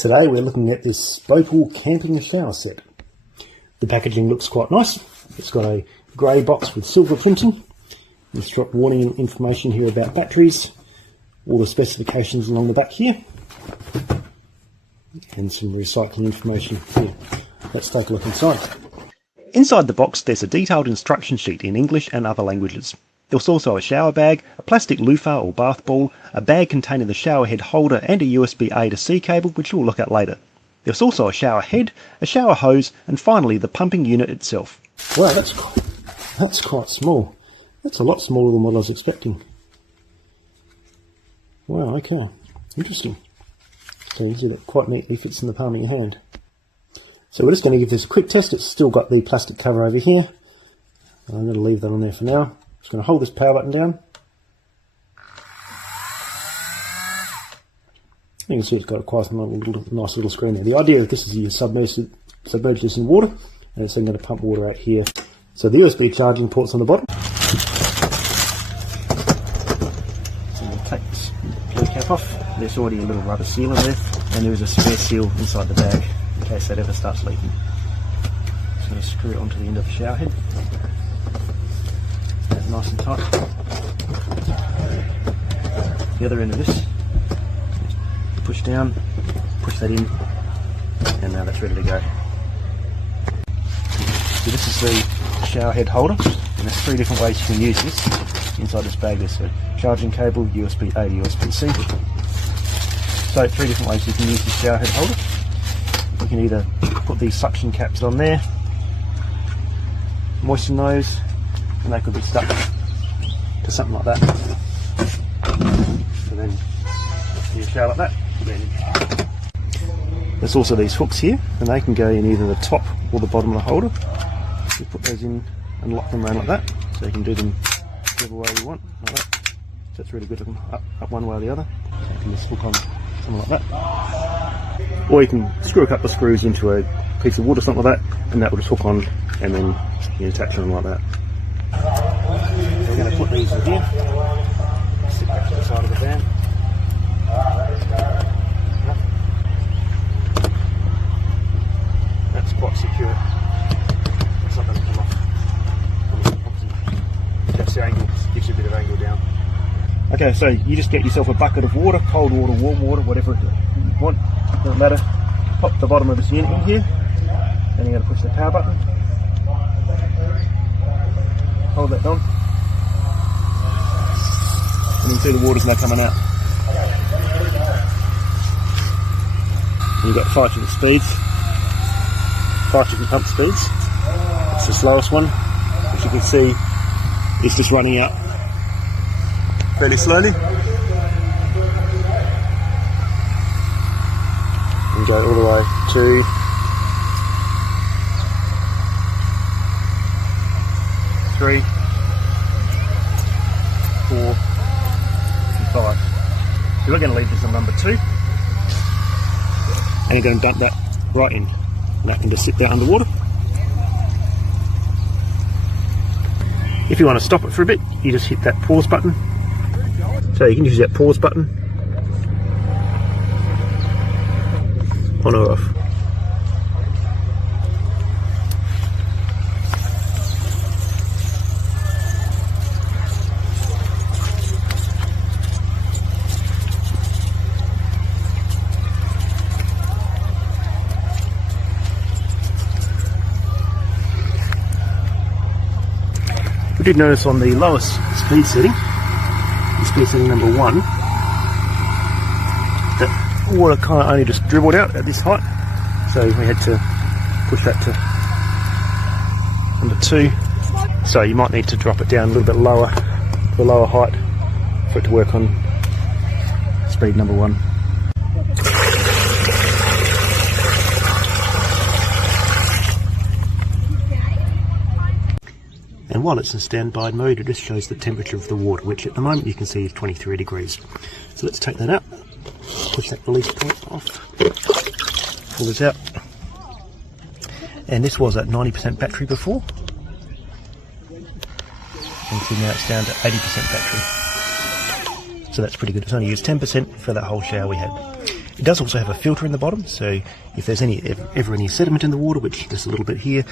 Today we're looking at this Spopal camping shower set. The packaging looks quite nice. It's got a grey box with silver printing. It's got warning and information here about batteries, all the specifications along the back here, and some recycling information here. Let's take a look inside. Inside the box there's a detailed instruction sheet in English and other languages. There's also a shower bag, a plastic loofah or bath ball, a bag containing the shower head holder and a USB A to C cable, which we'll look at later. There's also a shower head, a shower hose, and finally the pumping unit itself. Wow, that's quite small. That's a lot smaller than what I was expecting. Wow, okay. Interesting. So you see that quite neatly fits in the palm of your hand. So we're just going to give this a quick test. It's still got the plastic cover over here. I'm going to leave that on there for now. Just going to hold this power button down. You can see it's got quite a nice little screen there. The idea of this is you submerge this in water, and it's then going to pump water out here. So the USB charging port's on the bottom. So we'll take this blue cap off. There's already a little rubber sealer there, and there is a spare seal inside the bag in case that ever starts leaking. Just going to screw it onto the end of the shower head. Nice and tight. The other end of this, push down, push that in, and now that's ready to go. So this is the shower head holder, and there's 3 different ways you can use this inside this bag. There's a charging cable, USB A to USB C. So 3 different ways you can use this shower head holder. You can either put these suction caps on there, moisten those, and they could be stuck to something like that. So then you shower like that. Then there's also these hooks here, and they can go in either the top or the bottom of the holder. You put those in and lock them around like that, so you can do them whichever way you want, like that. So it's really good looking up one way or the other. So you can just hook on something like that. Or you can screw a couple of screws into a piece of wood or something like that, and that will just hook on, and then you attach them like that. So we're going to put these in here, stick that to the side of the van. That's quite secure. It's not going to come off. That's the angle, gives you a bit of angle down. Okay, so you just get yourself a bucket of water, cold water, warm water, whatever you want, doesn't matter. Pop the bottom of this unit in here, then you're going to push the power button. Hold that down. And you can see the water's now coming out. And you've got 5 different speeds, 5 different pump speeds. It's the slowest one, which you can see is just running out fairly slowly. And go all the way to 3, 4, and 5. So we're going to leave this on number 2, and you're going to dump that right in, and that can just sit there underwater. If you want to stop it for a bit, you just hit that pause button. So you can use that pause button on or off. We did notice on the lowest speed setting, speed setting number 1, that water kind of only just dribbled out at this height, so we had to push that to number 2. So you might need to drop it down a little bit lower, to a lower height, for it to work on speed number 1. And while it's in standby mode, it just shows the temperature of the water, which at the moment you can see is 23 degrees. So let's take that out, push that release point off, pull this out. And this was at 90% battery before. And see now it's down to 80% battery. So that's pretty good. It's only used 10% for that whole shower we had. It does also have a filter in the bottom, so if there's ever any sediment in the water, which there's a little bit here,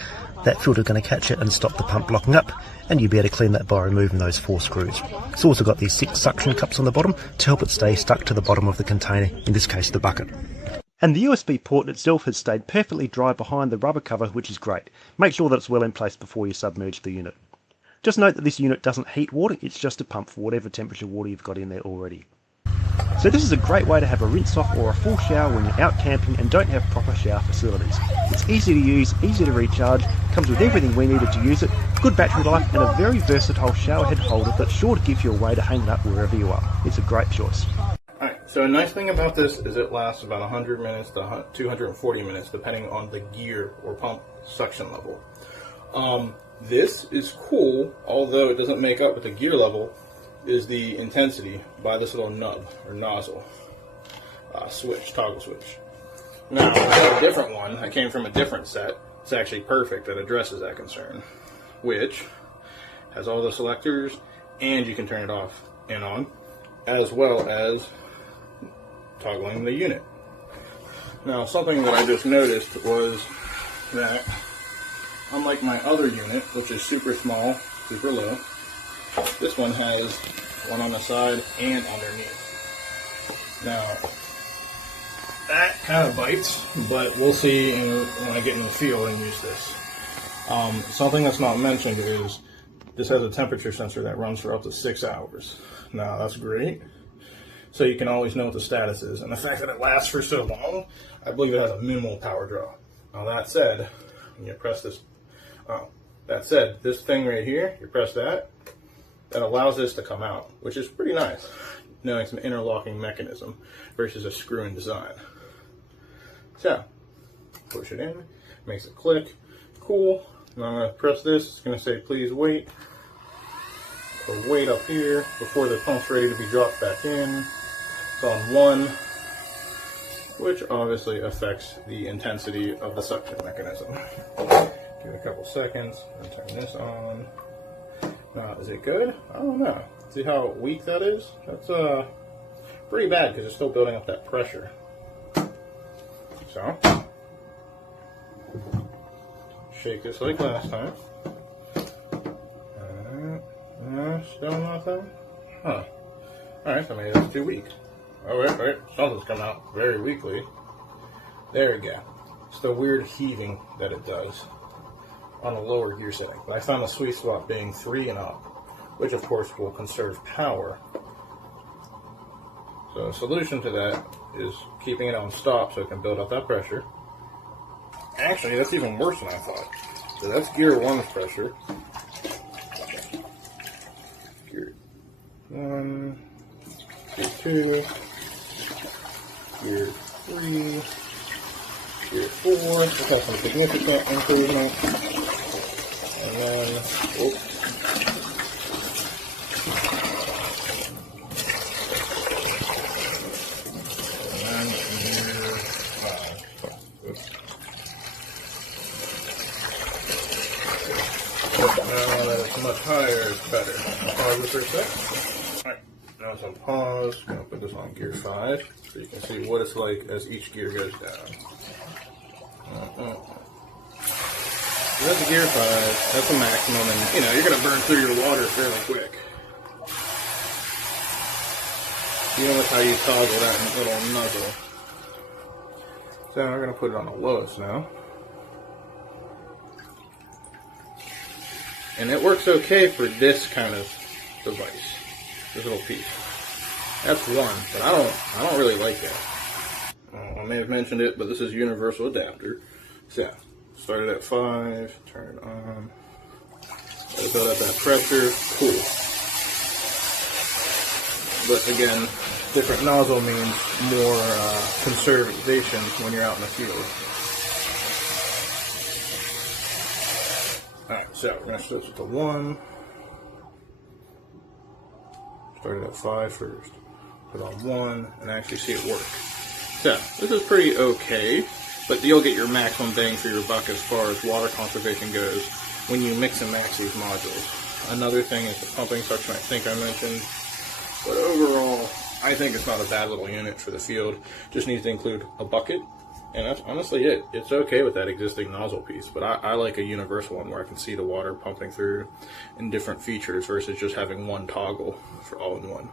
that filter is going to catch it and stop the pump blocking up, and you'll be able to clean that by removing those 4 screws. It's also got these 6 suction cups on the bottom to help it stay stuck to the bottom of the container, in this case the bucket. And the USB port itself has stayed perfectly dry behind the rubber cover, which is great. Make sure that it's well in place before you submerge the unit. Just note that this unit doesn't heat water, it's just a pump for whatever temperature water you've got in there already. So this is a great way to have a rinse off or a full shower when you're out camping and don't have proper shower facilities. It's easy to use, easy to recharge, comes with everything we needed to use it, good battery life and a very versatile shower head holder that's sure to give you a way to hang it up wherever you are. It's a great choice. Alright, so a nice thing about this is it lasts about 100 minutes to 240 minutes depending on the gear or pump suction level. This is cool, although it doesn't make up with the gear level, is the intensity by this little nub or nozzle toggle switch. Now, I have a different one that came from a different set. It's actually perfect, that addresses that concern, which has all the selectors and you can turn it off and on, as well as toggling the unit. Now, something that I just noticed was that unlike my other unit, which is super small, super low, this one has one on the side and underneath. Now, that kind of bites, but we'll see when I get in the field and use this. Something that's not mentioned is this has a temperature sensor that runs for up to 6 hours. Now, that's great. So you can always know what the status is. And the fact that it lasts for so long, I believe it has a minimal power draw. Now, that said, when you press this, this thing right here, you press that allows this to come out, which is pretty nice, knowing it's an interlocking mechanism versus a screw-in design. So, push it in, makes it click, cool. Now I'm going to press this, it's going to say please wait, or wait up here before the pump's ready to be dropped back in. It's on 1, which obviously affects the intensity of the suction mechanism. Give it a couple seconds, and turn this on. Now, is it good? I don't know. See how weak that is? That's pretty bad because it's still building up that pressure. So, shake this like last time. Still nothing? Huh. Alright, so maybe that's too weak. Oh, wait. Something's coming out very weakly. There we go. It's the weird heaving that it does on a lower gear setting. But I found the sweet spot being 3 and up, which of course will conserve power. So a solution to that is keeping it on stop so it can build up that pressure. Actually, that's even worse than I thought. So that's gear 1's pressure. Gear 1, gear 2, gear 3, gear 4. This has some significant improvement. And then, oops. And gear 5. Oops. Now that it's much higher, it's better. Pause this for a sec. Alright, now it's on pause. I'm going to put this on gear 5 so you can see what it's like as each gear goes down. So that's a gear 5, that's a maximum, and you're going to burn through your water fairly quick. You know how you toggle that little nozzle. So I'm going to put it on the lowest now. And it works okay for this kind of device, this little piece. That's 1, but I don't really like that. I may have mentioned it, but this is universal adapter. So, start it at 5, turn it on, let it build up that pressure, cool. But again, different nozzle means more conservation when you're out in the field. Alright, so we're going to switch it to 1. Start it at 5 first, put on 1, and actually see it work. So, this is pretty okay. But you'll get your maximum bang for your buck as far as water conservation goes when you mix and match these modules. Another thing is the pumping suction I think I mentioned. But overall, I think it's not a bad little unit for the field. Just needs to include a bucket, and that's honestly it. It's okay with that existing nozzle piece, but I like a universal one where I can see the water pumping through in different features versus just having one toggle for all in one.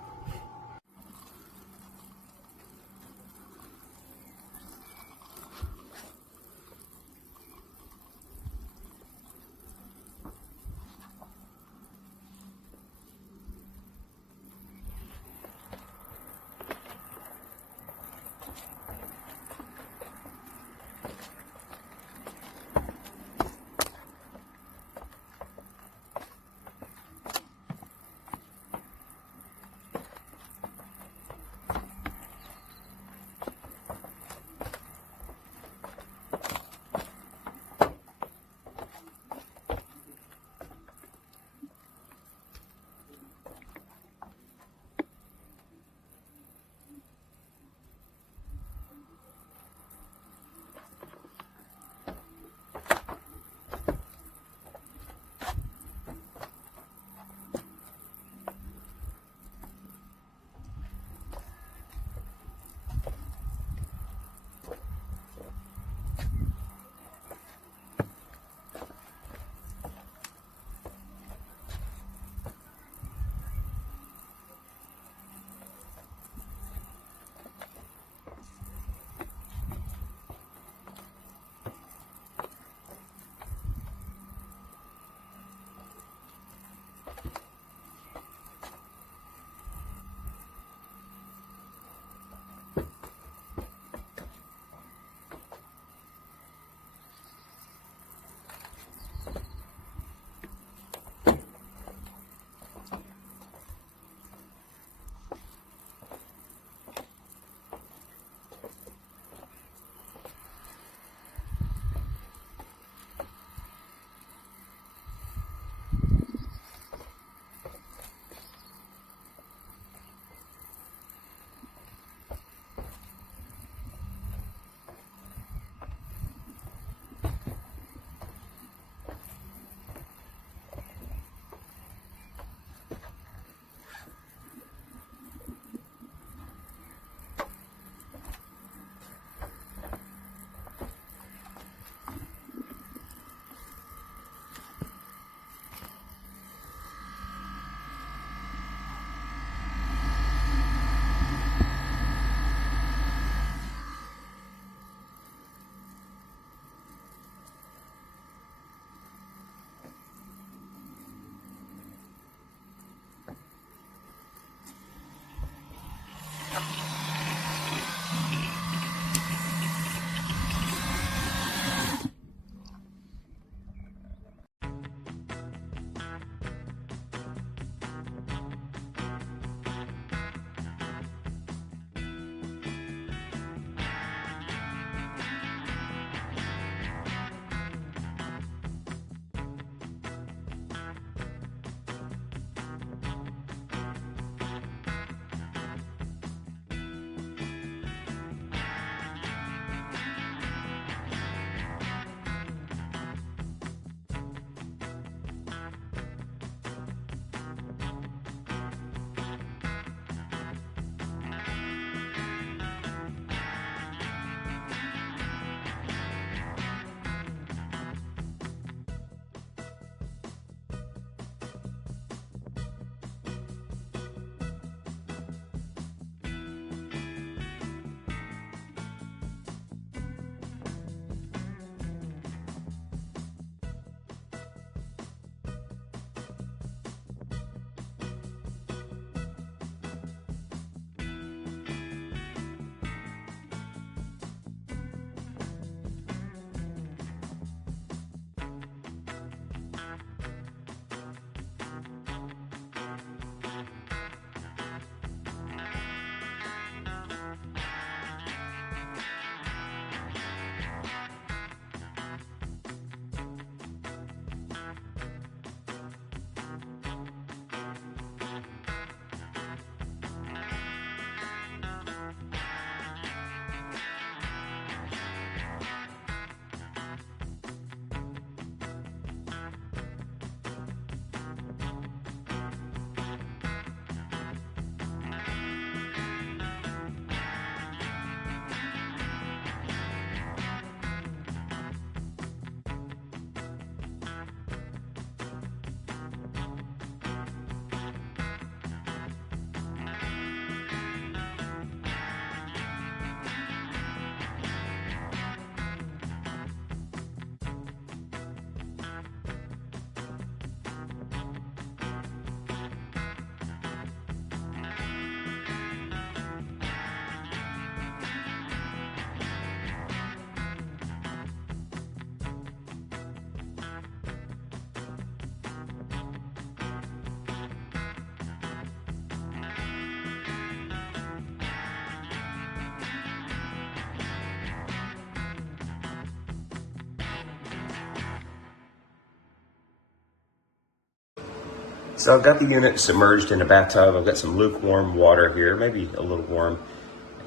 So I've got the unit submerged in a bathtub. I've got some lukewarm water here, maybe a little warm,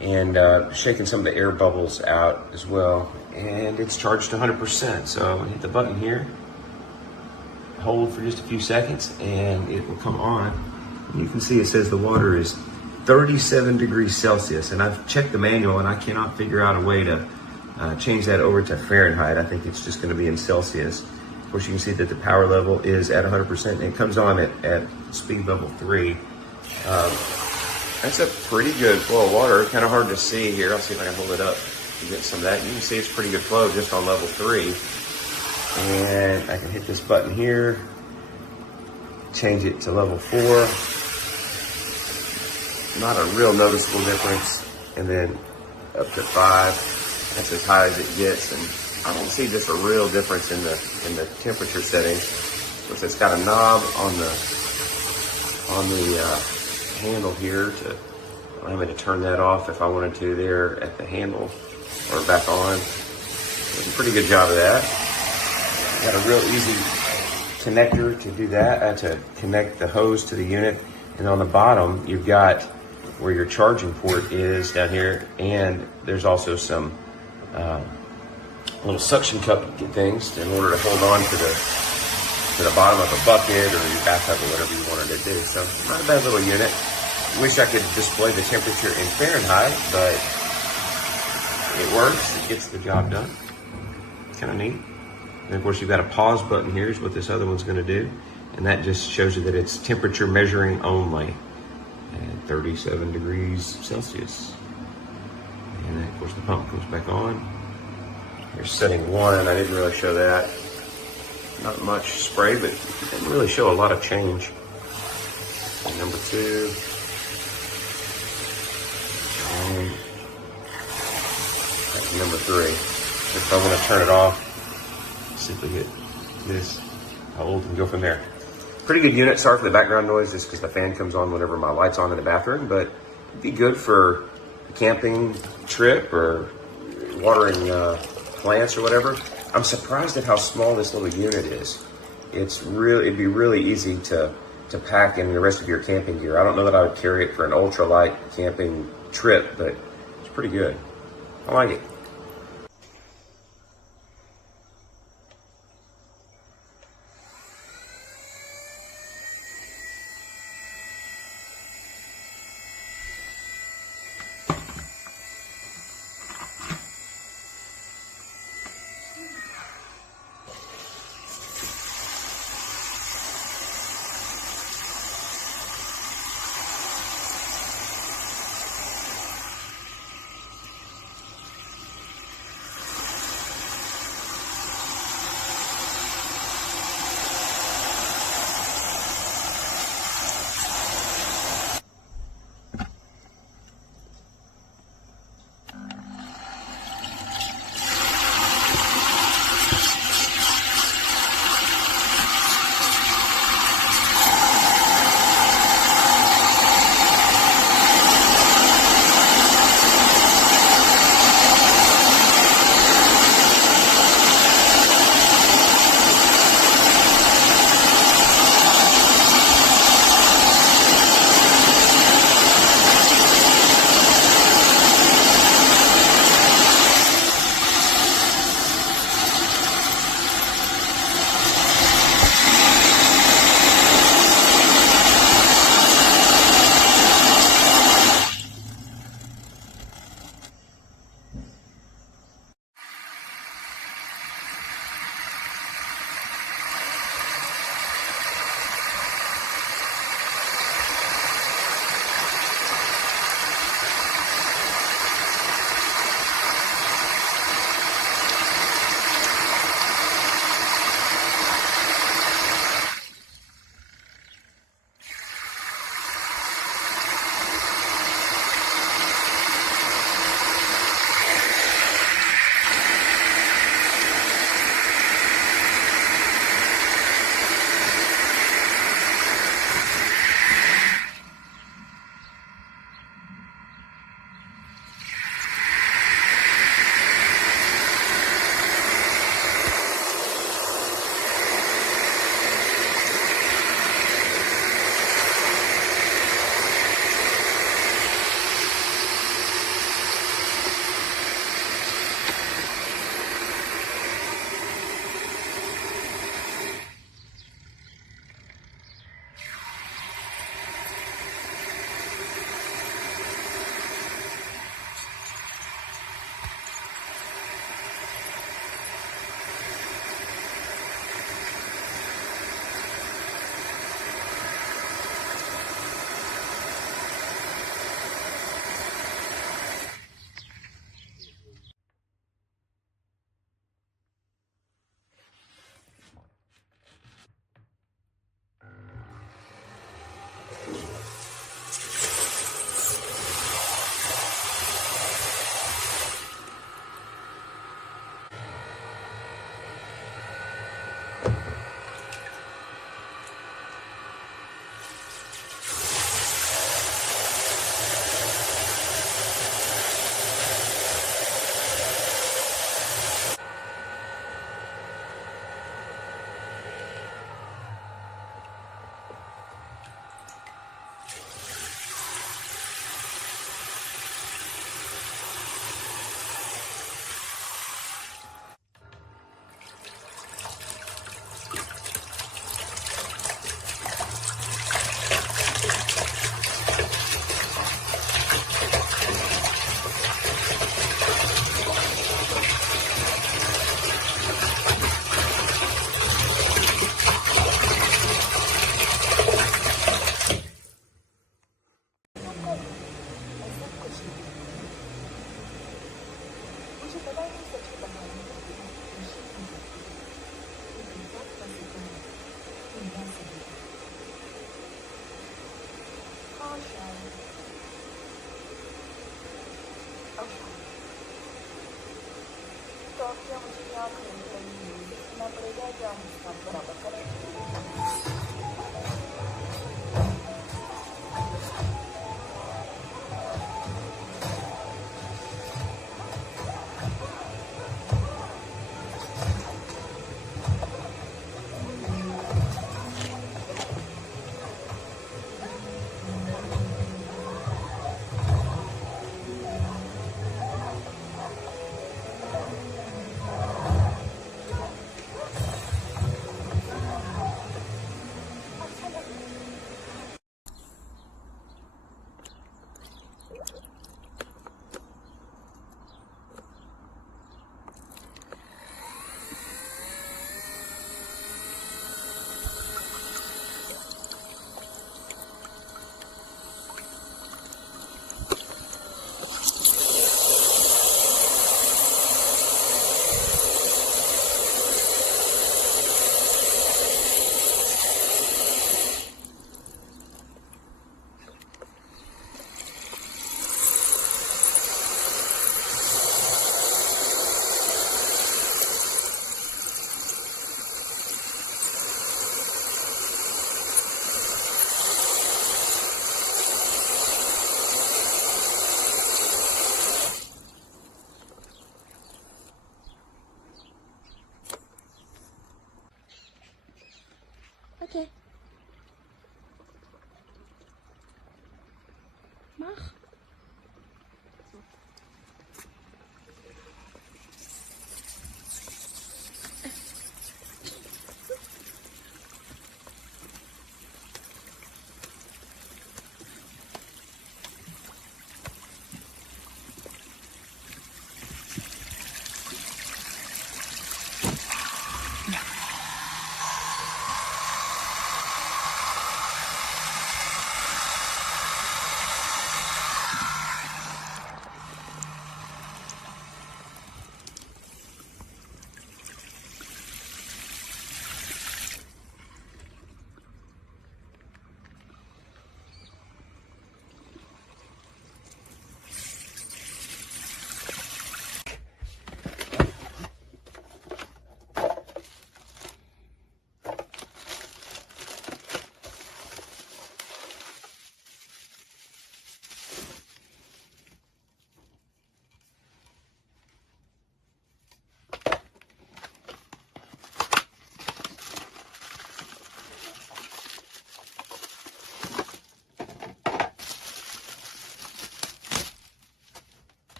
and shaking some of the air bubbles out as well. And it's charged to 100%. So hit the button here, hold for just a few seconds, and it will come on. You can see it says the water is 37 degrees Celsius, and I've checked the manual and I cannot figure out a way to change that over to Fahrenheit. I think it's just going to be in Celsius. Of course, you can see that the power level is at 100%, and it comes on at speed level 3. That's a pretty good flow of water. Kind of hard to see here. I'll see if I can hold it up to get some of that. You can see it's pretty good flow just on level 3. And I can hit this button here, change it to level 4. Not a real noticeable difference. And then up to 5. That's as high as it gets. And I don't see just a real difference in the temperature setting. Of course, it's got a knob on the handle here to allow me to turn that off if I wanted to there at the handle or back on. Does a pretty good job of that. Got a real easy connector to do that, to connect the hose to the unit. And on the bottom, you've got where your charging port is down here, and there's also some little suction cup things in order to hold on to the bottom of a bucket or your bathtub or whatever you wanted to do. So not a bad little unit. Wish I could display the temperature in Fahrenheit, but it works. It gets the job done. Kind of neat. And of course, you've got a pause button here is what this other one's going to do. And that just shows you that it's temperature measuring only at 37 degrees Celsius. And then, of course, the pump comes back on. Here's setting 1. I didn't really show that. Not much spray, but it didn't really show a lot of change. And number 2. And that's number 3. If I want to turn it off, simply hit this, hold, and go from there. Pretty good unit. Sorry for the background noise, just because the fan comes on whenever my light's on in the bathroom, but it'd be good for a camping trip or watering plants or whatever. I'm surprised at how small this little unit is. It'd be really easy to pack in the rest of your camping gear. I don't know that I would carry it for an ultralight camping trip, but it's pretty good. I like it. Okay. Mach.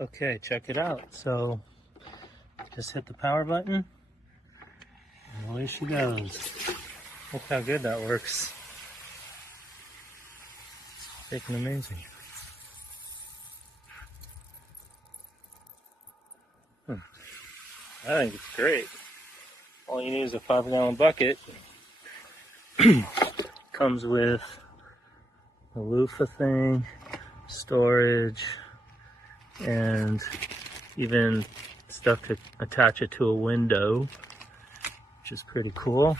Okay, check it out. So just hit the power button and away she goes. Look how good that works. Freaking amazing. I think it's great. All you need is a 5-gallon bucket. Comes with a loofah thing, storage, and even stuff to attach it to a window. which is pretty cool.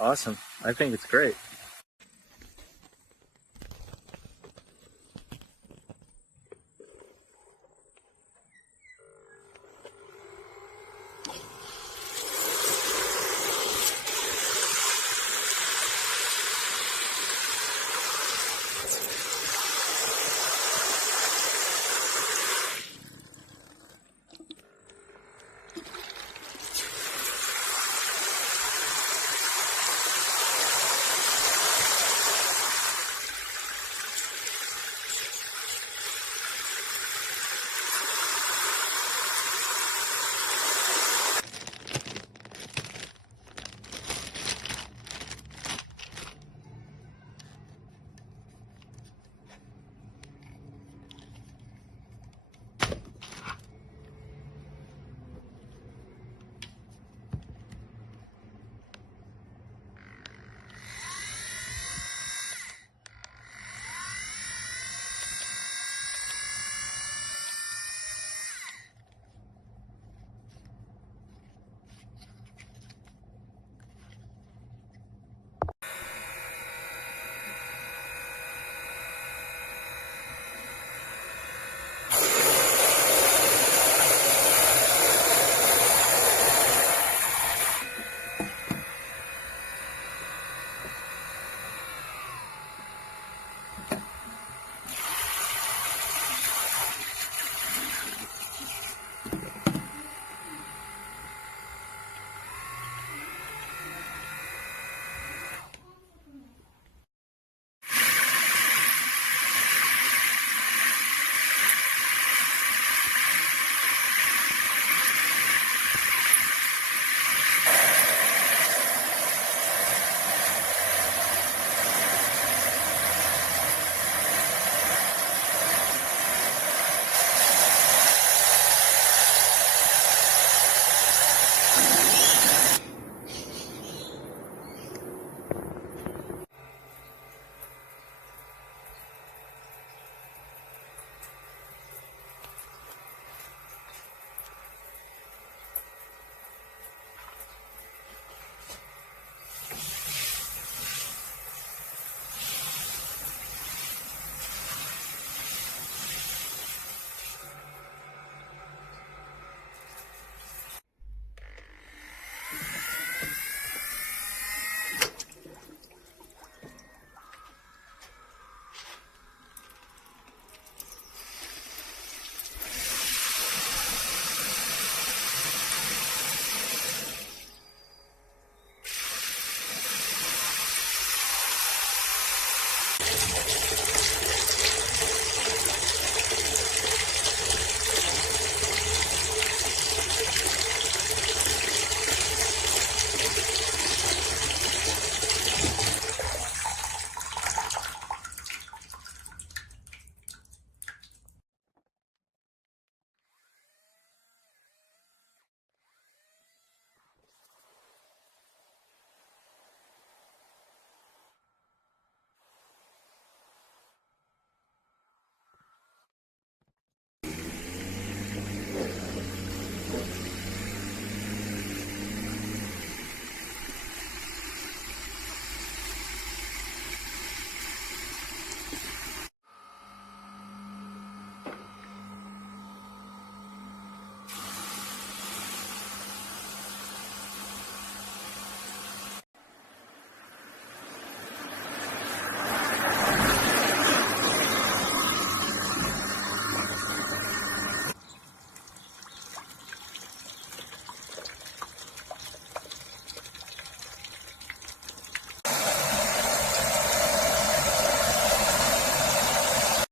Awesome. I think it's great.